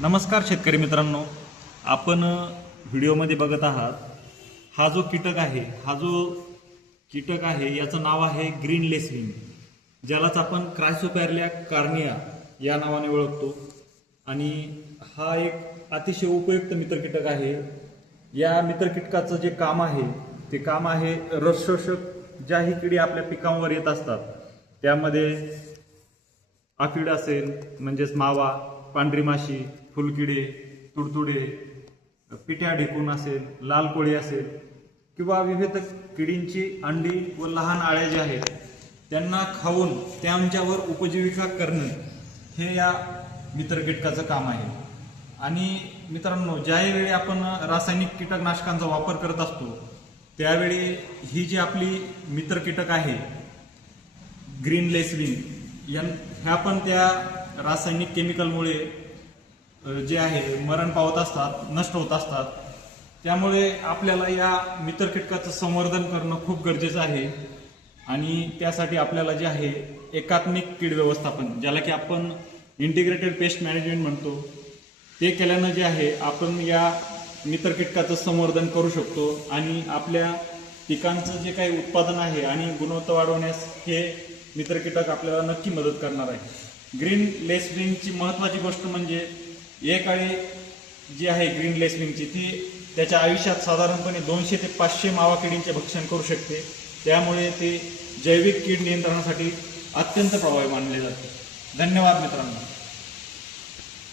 नमस्कार शेतकरी मित्रांनो, आपण व्हिडिओमध्ये बघत आहात हा जो कीटक आहे याचं नाव आहे ग्रीन लेसविंग, ज्यालाच आपण क्रायसोपॅरलिया कार्निया या नावाने ओळखतो। आणि हा एक अतिशय उपयुक्त मित्र कीटक आहे। या मित्र कीटकाचं जे काम आहे ते काम आहे रस शोषक ज्याही किडी आपल्या पिकांवर येत असतात, त्यामध्ये आफिड असेल म्हणजेच मावा, पांढरी माशी, फुलकिडे, तुडतुडे, पिट्या ढेकून असेल, लाल कोळी असेल किंवा विविध किडींची अंडी व लहान आळ्या ज्या आहेत त्यांना खाऊन त्यांच्यावर उपजीविका करणं हे या मित्र कीटकाचं काम आहे। आणि मित्रांनो, ज्यावेळी आपण रासायनिक कीटकनाशकांचा वापर करत असतो त्यावेळी ही जी आपली मित्र कीटक आहे ग्रीन लेसविंग ह्या पण त्या रासायनिक केमिकलमुळे जे आहे मरण पावत असतात, नष्ट होत असतात। त्यामुळे आपल्याला या मित्र कीटकाचं संवर्धन करणं खूप गरजेचं आहे। आणि त्यासाठी आपल्याला जे आहे एकात्मिक कीड व्यवस्थापन, ज्याला की आपण इंटिग्रेटेड पेस्ट मॅनेजमेंट म्हणतो, ते केल्यानं जे आहे आपण या मित्र कीटकाचं संवर्धन करू शकतो आणि आपल्या पिकांचं जे काही उत्पादन आहे आणि गुणवत्ता वाढवण्यास हे मित्र कीटक आपल्याला नक्की मदत करणार आहे। ग्रीन लेसविंगची महत्त्वाची गोष्ट म्हणजे एक आळी जी आहे ग्रीन लेसविंगची ती त्याच्या आयुष्यात साधारणपणे 200 ते 500 मावा किडींचे भक्षण करू शकते। त्यामुळे ते जैविक कीड नियंत्रणासाठी अत्यंत प्रभावी मानले जाते। धन्यवाद मित्रांनो।